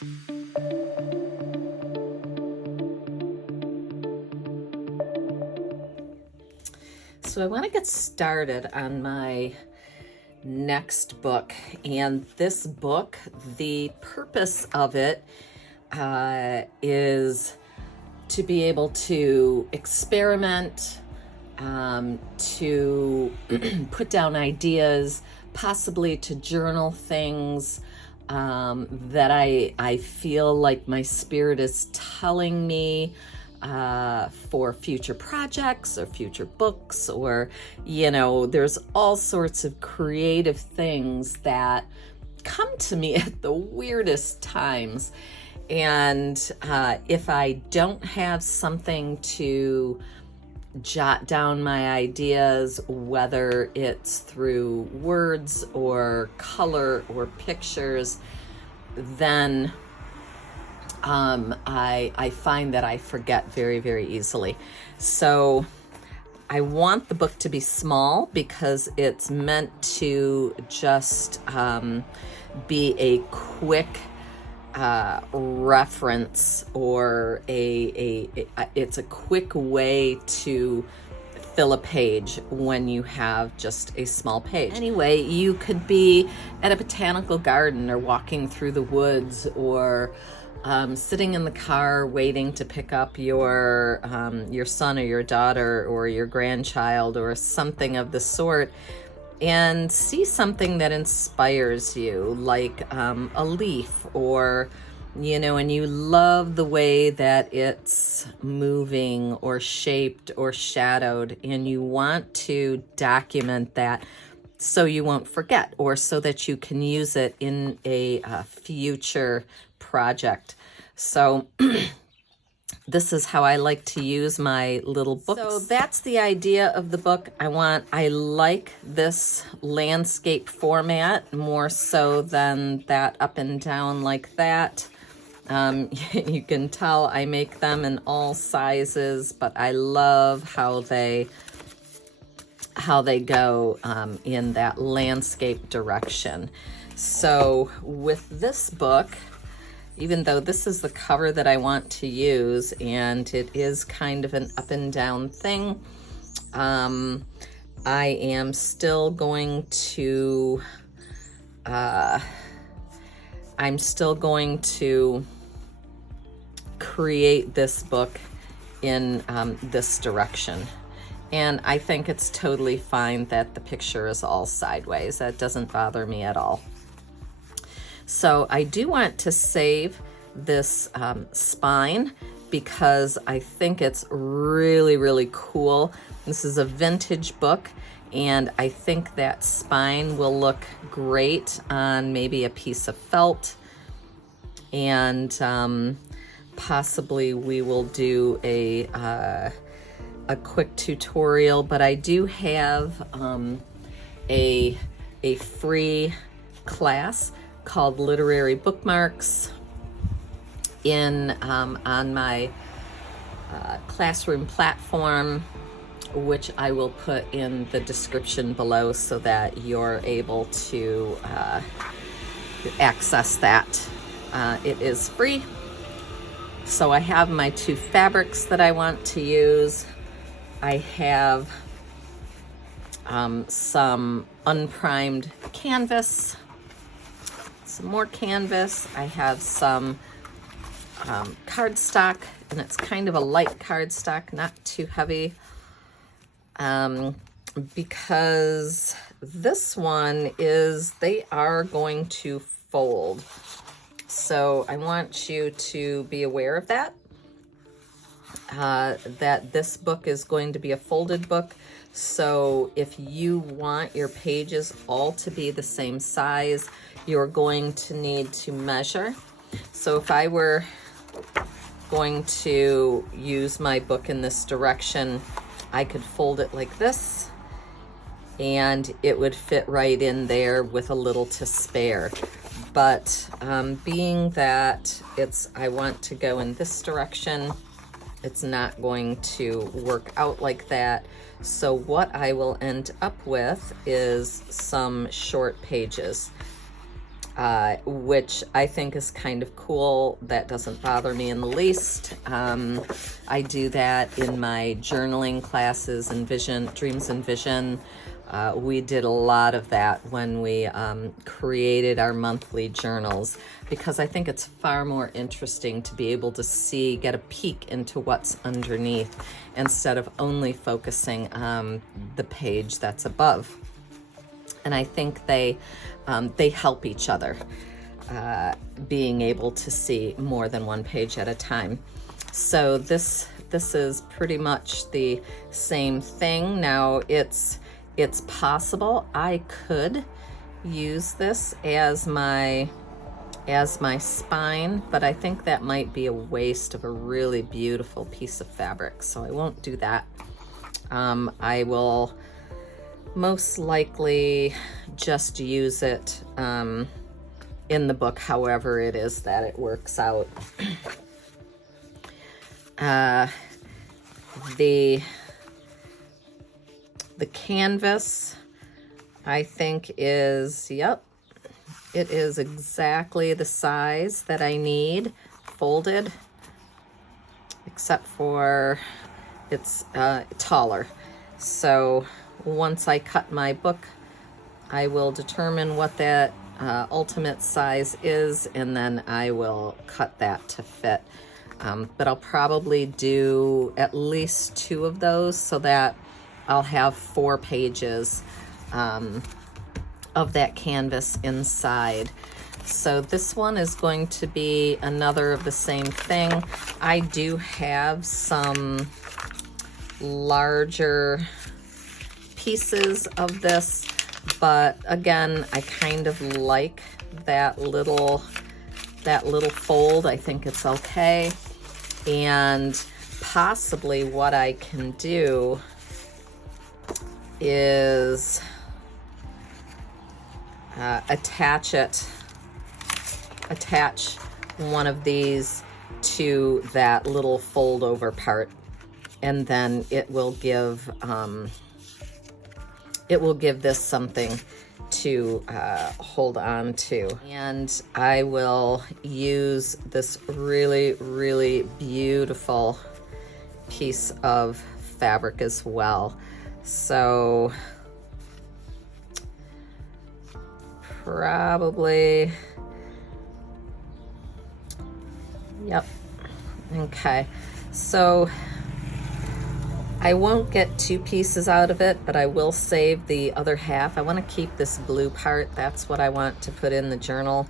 So I want to get started on my next book, and this book, the purpose of it is to be able to experiment, to put down ideas, possibly to journal things that I feel like my spirit is telling me for future projects or future books, or, there's all sorts of creative things that come to me at the weirdest times. And if I don't have something to jot down my ideas, whether it's through words or color or pictures, then I find that I forget very, very easily. So I want the book to be small because it's meant to just be a quick reference, or it's a quick way to fill a page when you have just a small page. Anyway, you could be at a botanical garden or walking through the woods, or sitting in the car waiting to pick up your son or your daughter or your grandchild or something of the sort, and see something that inspires you, like a leaf, or and you love the way that it's moving or shaped or shadowed, and you want to document that so you won't forget, or so that you can use it in a future project. So this is how I like to use my little books. So that's the idea of the book. I like this landscape format more so than that up and down like that. You can tell I make them in all sizes, but I love how they go in that landscape direction. So with this book, even though this is the cover that I want to use, and it is kind of an up and down thing, I am still going to create this book in this direction. And I think it's totally fine that the picture is all sideways. That doesn't bother me at all. So I do want to save this spine because I think it's really, really cool. This is a vintage book, and I think that spine will look great on maybe a piece of felt. And possibly we will do a quick tutorial, but I do have a free class called Literary Bookmarks on my classroom platform, which I will put in the description below so that you're able to access that. It is free. So I have my 2 fabrics that I want to use. I have some unprimed canvas, some more canvas. I have some cardstock, and it's kind of a light cardstock, not too heavy, because this one they are going to fold. So I want you to be aware of that, that this book is going to be a folded book. So if you want your pages all to be the same size, you're going to need to measure. So if I were going to use my book in this direction, I could fold it like this, and it would fit right in there with a little to spare. But being that I want to go in this direction, it's not going to work out like that. So what I will end up with is some short pages. which I think is kind of cool. That doesn't bother me in the least. I do that in my journaling classes and Dreams and Vision. We did a lot of that when we created our monthly journals, because I think it's far more interesting to be able to get a peek into what's underneath instead of only focusing on the page that's above. And I think they help each other, being able to see more than one page at a time. So this is pretty much the same thing. Now it's possible I could use this as my spine, but I think that might be a waste of a really beautiful piece of fabric, so I won't do that. I will most likely just use it in the book, however it is that it works out. The canvas, I think is, yep, it is exactly the size that I need folded, except for it's taller. So once I cut my book, I will determine what that ultimate size is, and then I will cut that to fit. But I'll probably do at least 2 of those so that I'll have 4 pages of that canvas inside. So this one is going to be another of the same thing. I do have some larger pieces of this, but again, I kind of like that little fold. I think it's okay. And possibly what I can do is attach one of these to that little fold over part, and then it will give this something to hold on to. And I will use this really, really beautiful piece of fabric as well. So probably, yep, okay. So I won't get 2 pieces out of it, but I will save the other half. I want to keep this blue part. That's what I want to put in the journal.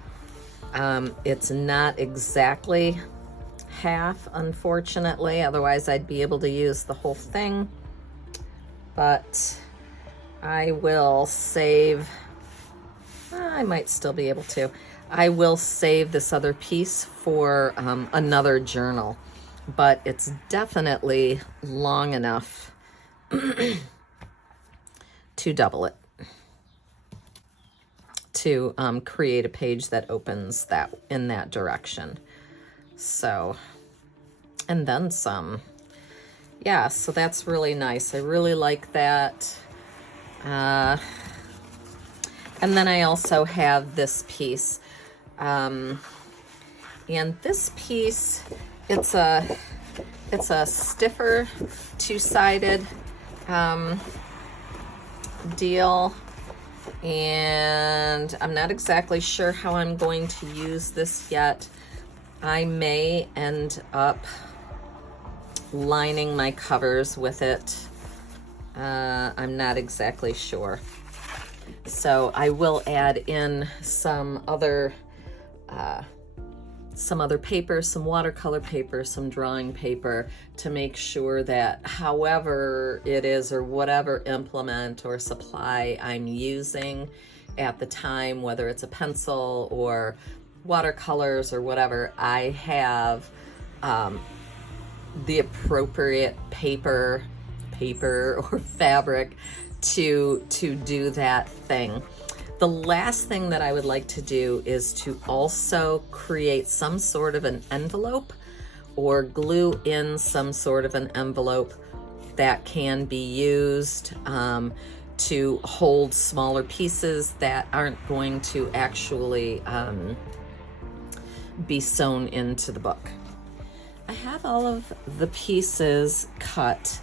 It's not exactly half, unfortunately. Otherwise, I'd be able to use the whole thing. But I will save, I might still be able to. I will save this other piece for another journal. But it's definitely long enough to double it, to create a page that opens that in that direction. So, and then some. Yeah, so that's really nice. I really like that. And then I also have this piece. And this piece, it's a stiffer 2-sided deal, and I'm not exactly sure how I'm going to use this yet. I may end up lining my covers with it. I'm not exactly sure. So I will add in some other paper, some watercolor paper, some drawing paper, to make sure that however it is, or whatever implement or supply I'm using at the time, whether it's a pencil or watercolors or whatever, I have the appropriate paper or fabric to do that thing. The last thing that I would like to do is to also create some sort of an envelope, or glue in some sort of an envelope that can be used to hold smaller pieces that aren't going to actually be sewn into the book. I have all of the pieces cut,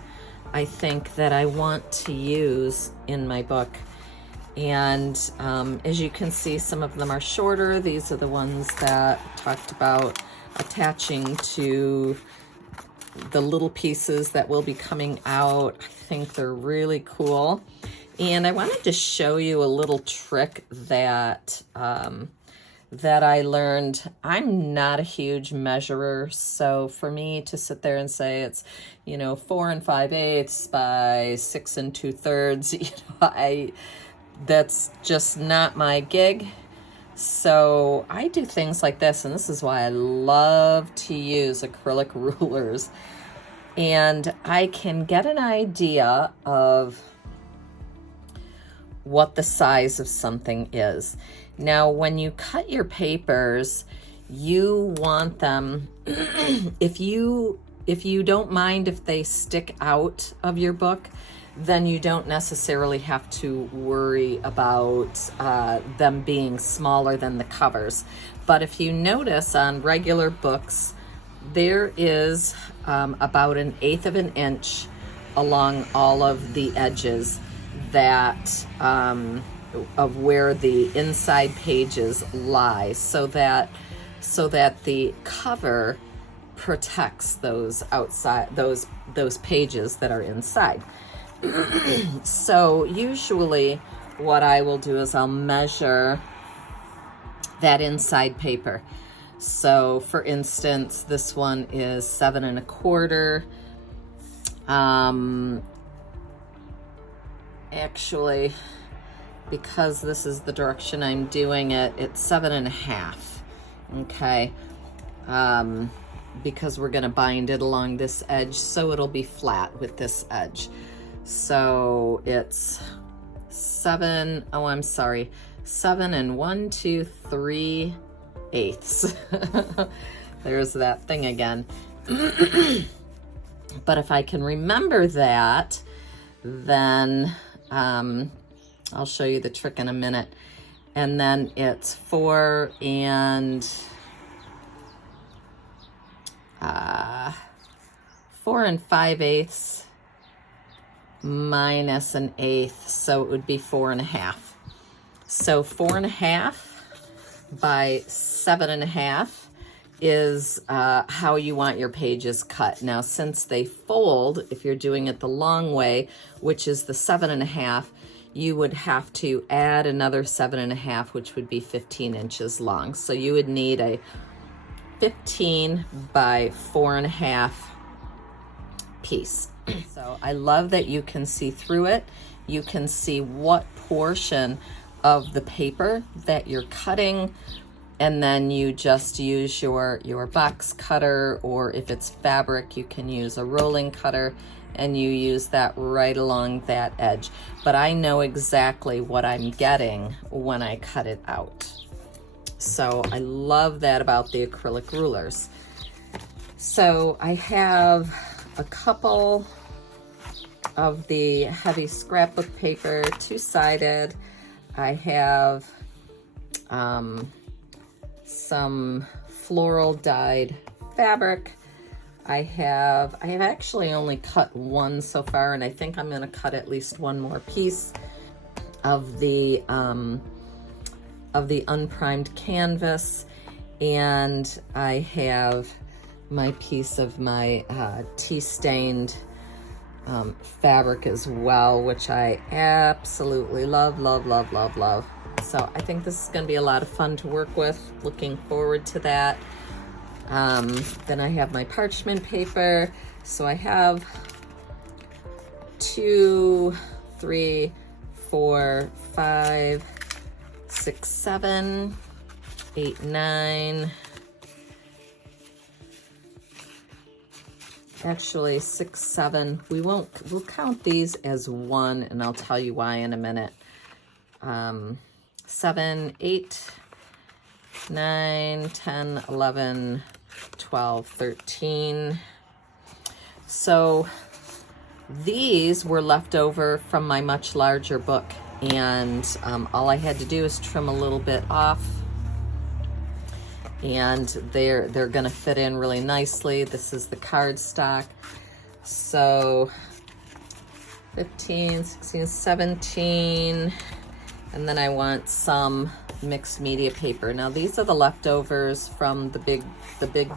I think, that I want to use in my book. And as you can see, some of them are shorter. These are the ones that I talked about attaching to the little pieces that will be coming out. I think they're really cool. And I wanted to show you a little trick that that I learned. I'm not a huge measurer, so for me to sit there and say it's, 4 5/8 by 6 2/3, that's just not my gig. So I do things like this, and this is why I love to use acrylic rulers. And I can get an idea of what the size of something is. Now, when you cut your papers, you want them, if you don't mind if they stick out of your book, then you don't necessarily have to worry about them being smaller than the covers. But if you notice on regular books, there is about 1/8 of an inch along all of the edges that of where the inside pages lie, so that the cover protects those outside those pages that are inside. So usually what I will do is I'll measure that inside paper. So for instance, this one is 7 1/4. Actually, because this is the direction I'm doing it, it's 7 1/2. Okay. Because we're gonna bind it along this edge, so it'll be flat with this edge. So it's 7 1 2 3/8. There's that thing again. But if I can remember that, then I'll show you the trick in a minute. And then it's 4 5/8 minus 1/8, so it would be 4 1/2. So 4 1/2 by 7 1/2 is how you want your pages cut. Now, since they fold, if you're doing it the long way, which is the 7 1/2, you would have to add another 7 1/2, which would be 15 inches long. So you would need a 15 by 4 1/2 piece. So I love that you can see through it. You can see what portion of the paper that you're cutting, and then you just use your box cutter, or if it's fabric, you can use a rolling cutter, and you use that right along that edge. But I know exactly what I'm getting when I cut it out. So I love that about the acrylic rulers. So I have a couple of the heavy scrapbook paper, two-sided. I have some floral dyed fabric. I have actually only cut one so far, and I think I'm going to cut at least one more piece of the unprimed canvas. And I have my piece of my tea stained fabric as well, which I absolutely love. So I think this is going to be a lot of fun to work with. Looking forward to that. Then I have my parchment paper. So I have 2, 3, 4, 5, 6, 7, 8, 9. Actually 6, 7. We'll count these as one, and I'll tell you why in a minute. 7, 8, 9, 10, 11, 12, 13. So These were left over from my much larger book, and all I had to do is trim a little bit off, and they're gonna fit in really nicely. This is the cardstock. So 15, 16, 17, and then I want some mixed media paper. Now these are the leftovers from the big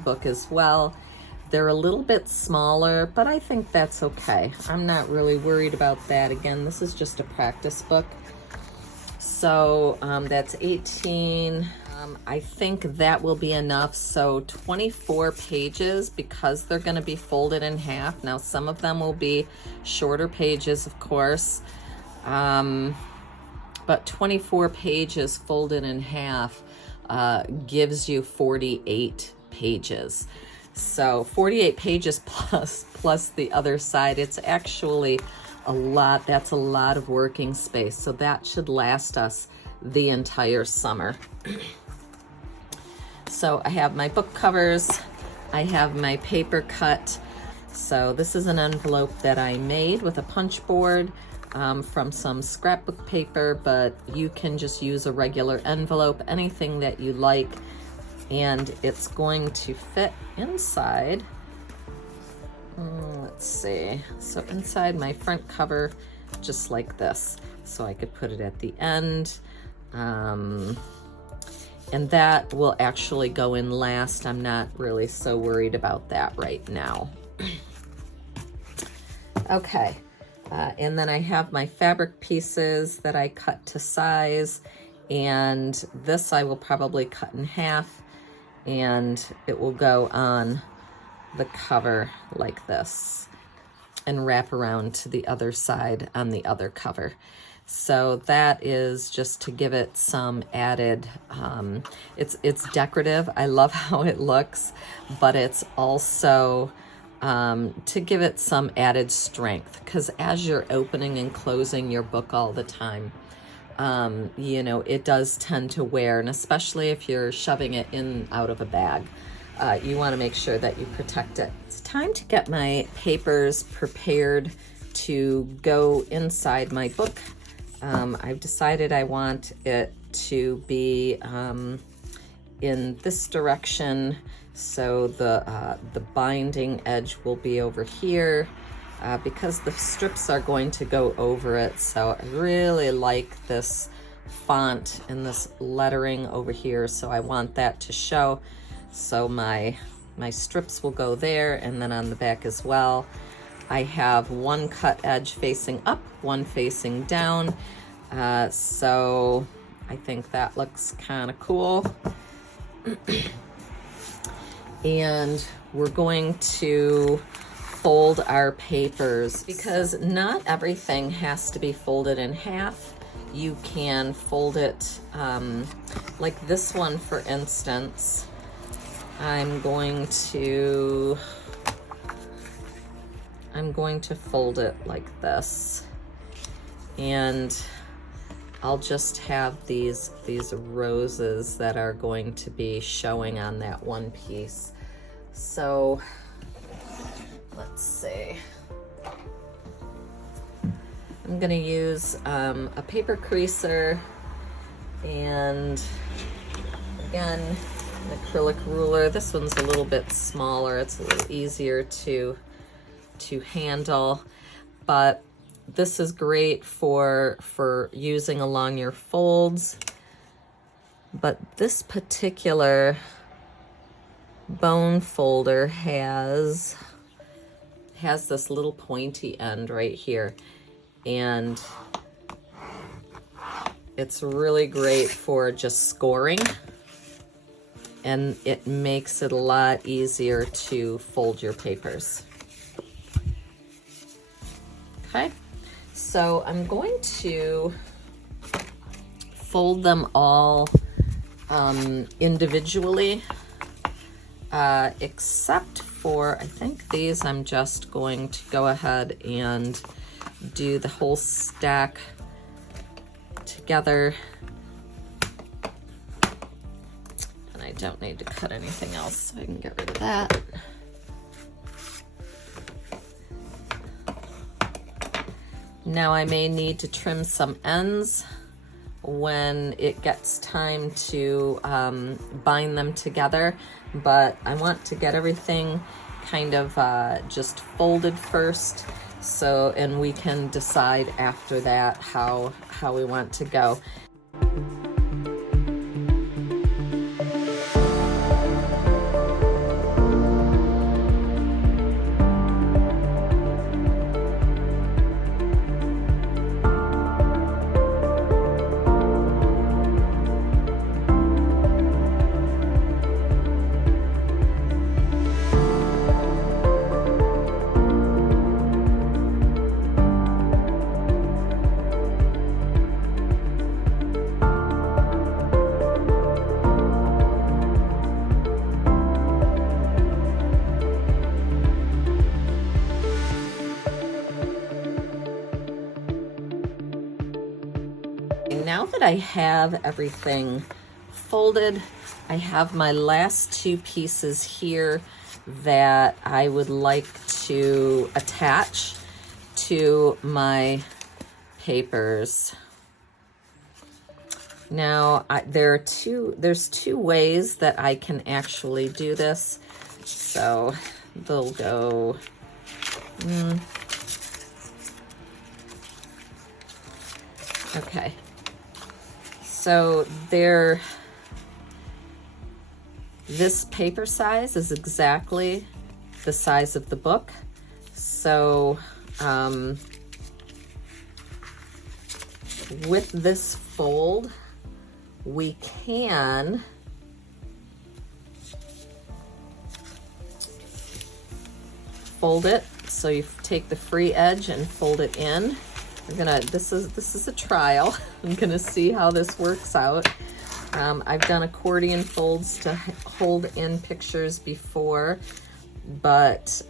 book as well. They're a little bit smaller, but I think that's okay. I'm not really worried about that. Again, this is just a practice book. So that's 18. I think that will be enough. So 24 pages, because they're going to be folded in half. Now, some of them will be shorter pages, of course, but 24 pages folded in half gives you 48 pages. So 48 pages plus the other side. It's actually a lot. That's a lot of working space. So that should last us the entire summer. So I have my book covers. I have my paper cut. So this is an envelope that I made with a punch board from some scrapbook paper, but you can just use a regular envelope, anything that you like. And it's going to fit inside, let's see, so inside my front cover, just like this. So I could put it at the end, and that will actually go in last. I'm not really so worried about that right now. Okay, and then I have my fabric pieces that I cut to size, and this I will probably cut in half, and it will go on the cover like this and wrap around to the other side on the other cover. So that is just to give it some added, it's decorative. I love how it looks, but it's also to give it some added strength, because as you're opening and closing your book all the time, you know, it does tend to wear, and especially if you're shoving it in out of a bag, you want to make sure that you protect it. It's time to get my papers prepared to go inside my book. I've decided I want it to be in this direction, so the binding edge will be over here. Because the strips are going to go over it. So I really like this font and this lettering over here, so I want that to show. So my strips will go there, and then on the back as well. I have one cut edge facing up, one facing down. So I think that looks kind of cool. And we're going to fold our papers, because not everything has to be folded in half. You can fold it like this one, for instance. I'm going to fold it like this, and I'll just have these roses that are going to be showing on that one piece. So let's see. I'm gonna use a paper creaser, and again, an acrylic ruler. This one's a little bit smaller. It's a little easier to handle, but this is great for using along your folds. But this particular bone folder has this little pointy end right here, and it's really great for just scoring, and it makes it a lot easier to fold your papers. Okay, so I'm going to fold them all individually, except for, I think these I'm just going to go ahead and do the whole stack together. And I don't need to cut anything else, so I can get rid of that. Now I may need to trim some ends when it gets time to bind them together, but I want to get everything kind of just folded first, so, and we can decide after that how we want to go. Now that I have everything folded, I have my last two pieces here that I would like to attach to my papers. Now, there's two ways that I can actually do this. So they'll go, okay. So this paper size is exactly the size of the book. So with this fold, we can fold it. So you take the free edge and fold it in. This is a trial. I'm gonna see how this works out. I've done accordion folds to hold in pictures before, but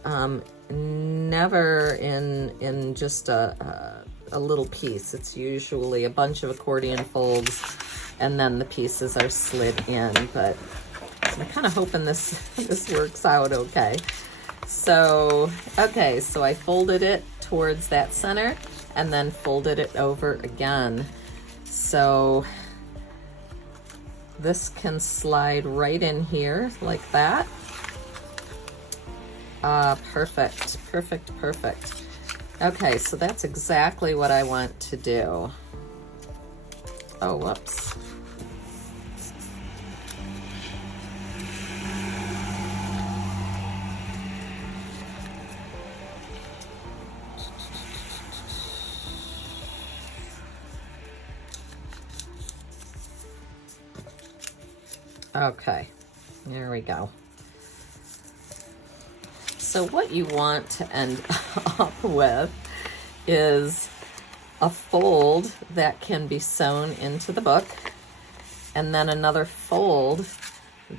never in just a little piece. It's usually a bunch of accordion folds and then the pieces are slid in, but I'm kind of hoping this works out okay. So, okay, so I folded it towards that center and then folded it over again. So this can slide right in here like that. Perfect, perfect, perfect. Okay, so that's exactly what I want to do. Oh, whoops. Okay, there we go. So what you want to end up with is a fold that can be sewn into the book, and then another fold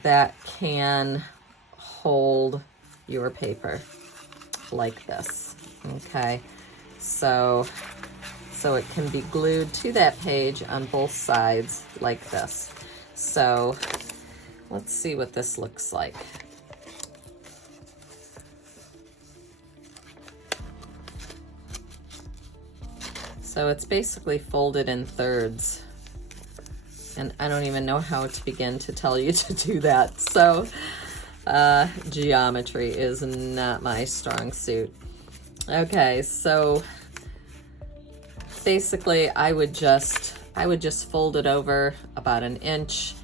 that can hold your paper like this. Okay, so it can be glued to that page on both sides like this. So let's see what this looks like. So it's basically folded in thirds. And I don't even know how to begin to tell you to do that. So geometry is not my strong suit. Okay, so basically I would just fold it over about an inch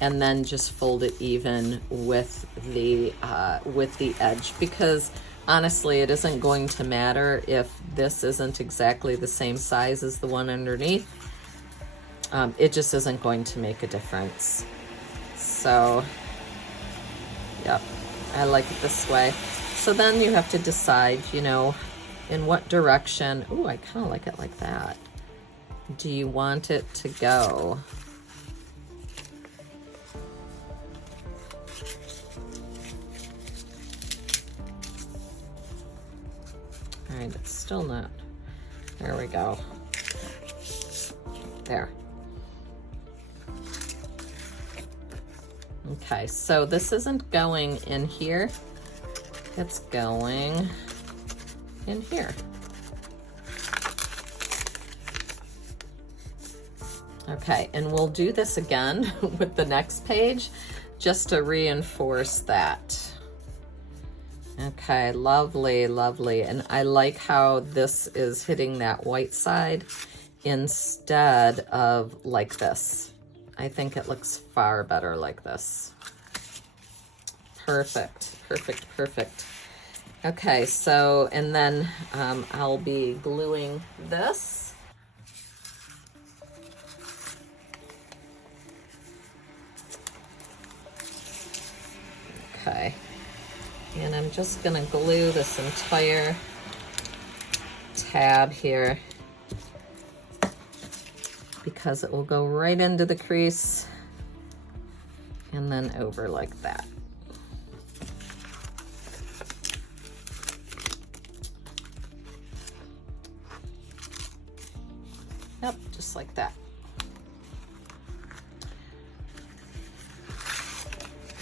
and then just fold it even with the edge, because honestly it isn't going to matter if this isn't exactly the same size as the one underneath. It just isn't going to make a difference. So yep, I like it this way. So then you have to decide, you know, in what direction. Ooh, I kind of like it like that. Do you want it to go? All right, it's still not. There we go. There. Okay, so this isn't going in here. It's going in here. Okay, and we'll do this again with the next page just to reinforce that. Okay, lovely, lovely. And I like how this is hitting that white side instead of like this. I think it looks far better like this. Perfect, perfect, perfect. Okay, so, and then I'll be gluing this. Okay, and I'm just gonna glue this entire tab here because it will go right into the crease and then over like that. Yep, just like that.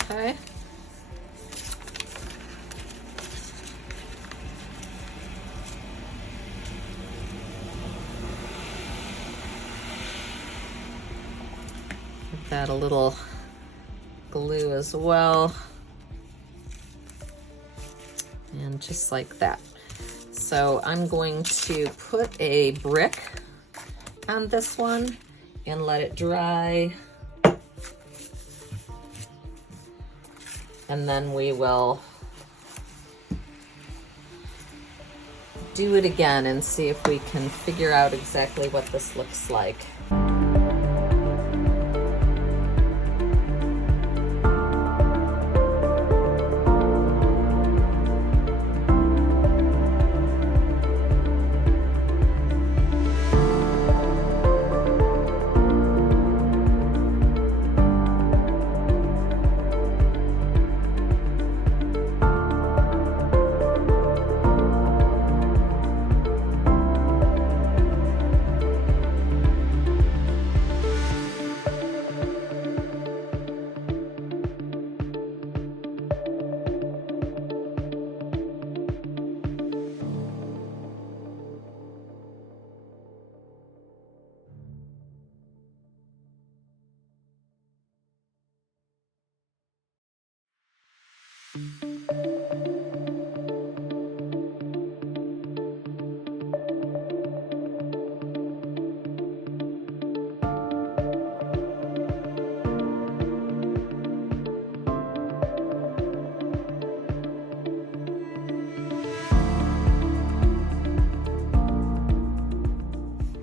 Okay. Give that a little glue as well. And just like that. So I'm going to put a brick on this one and let it dry. And then we will do it again and see if we can figure out exactly what this looks like.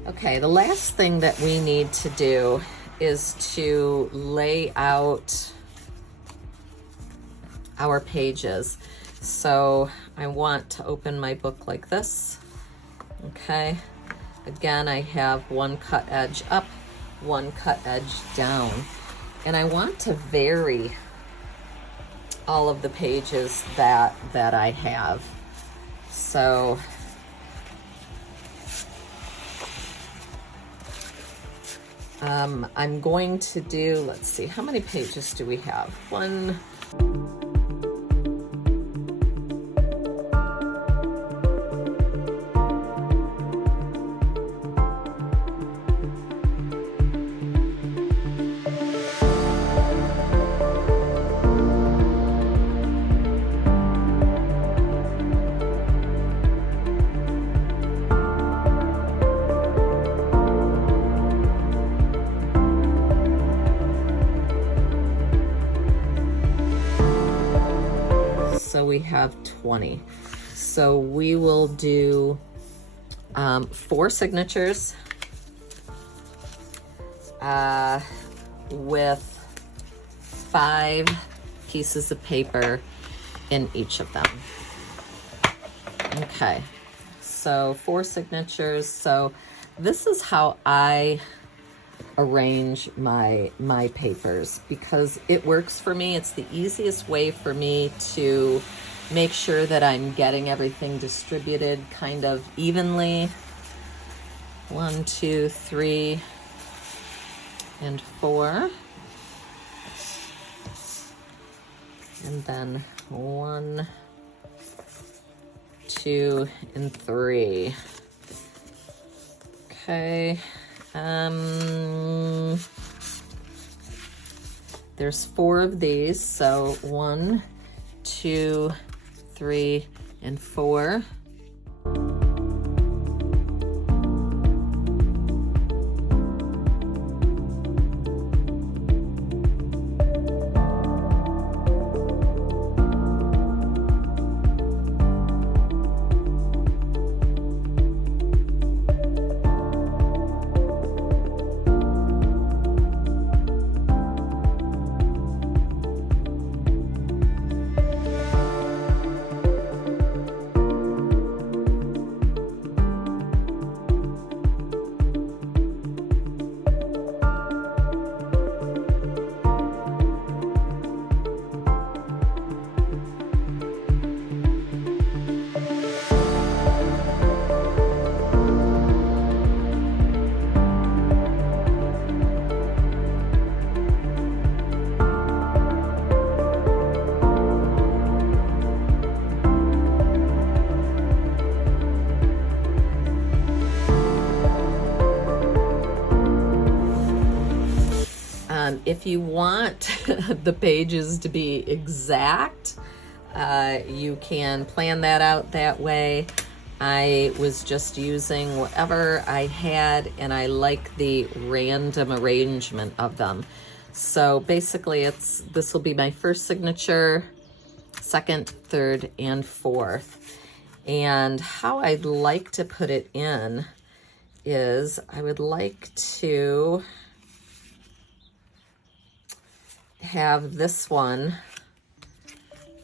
Okay, the last thing that we need to do is to lay out our pages. So I want to open my book like this. Okay, again, I have one cut edge up, one cut edge down, and I want to vary all of the pages that I have. So I'm going to do, let's see, how many pages do we have? One. So we have 20. So we will do 4 signatures with 5 pieces of paper in each of them. Okay, so 4 signatures. So this is how I arrange my papers because it works for me. It's the easiest way for me to make sure that I'm getting everything distributed kind of evenly. 1, 2, 3, and 4. And then 1, 2, and 3. Okay. There's 4 of these, so 1, 2, 3, and 4. If you want the pages to be exact, you can plan that out that way. I was just using whatever I had, and I like the random arrangement of them. So basically this will be my first signature, second, third, and fourth. And how I'd like to put it in is I would like to have this one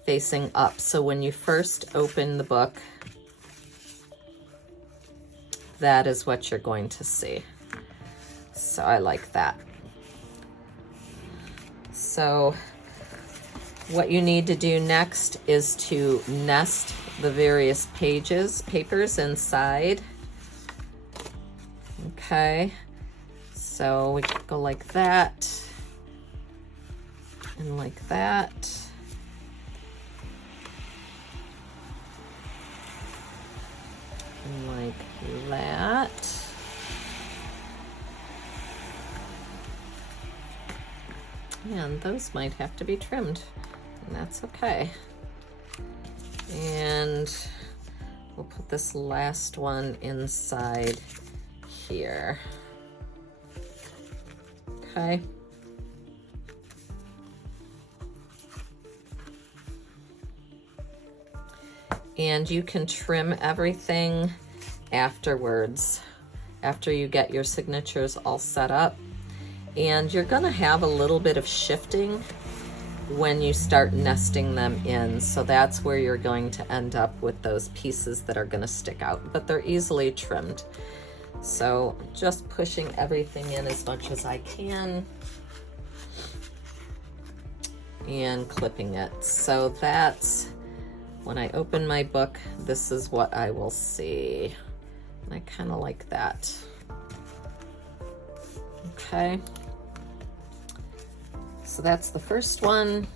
facing up. So when you first open the book, that is what you're going to see. So I like that. So what you need to do next is to nest the various papers inside. Okay, so we go like that, and like that. And like that. And those might have to be trimmed, and that's okay. And we'll put this last one inside here. Okay. And you can trim everything afterwards, after you get your signatures all set up. And you're gonna have a little bit of shifting when you start nesting them in. So that's where you're going to end up with those pieces that are gonna stick out, but they're easily trimmed. So just pushing everything in as much as I can and clipping it. So that's, when I open my book, this is what I will see. And I kind of like that. Okay. So that's the first one.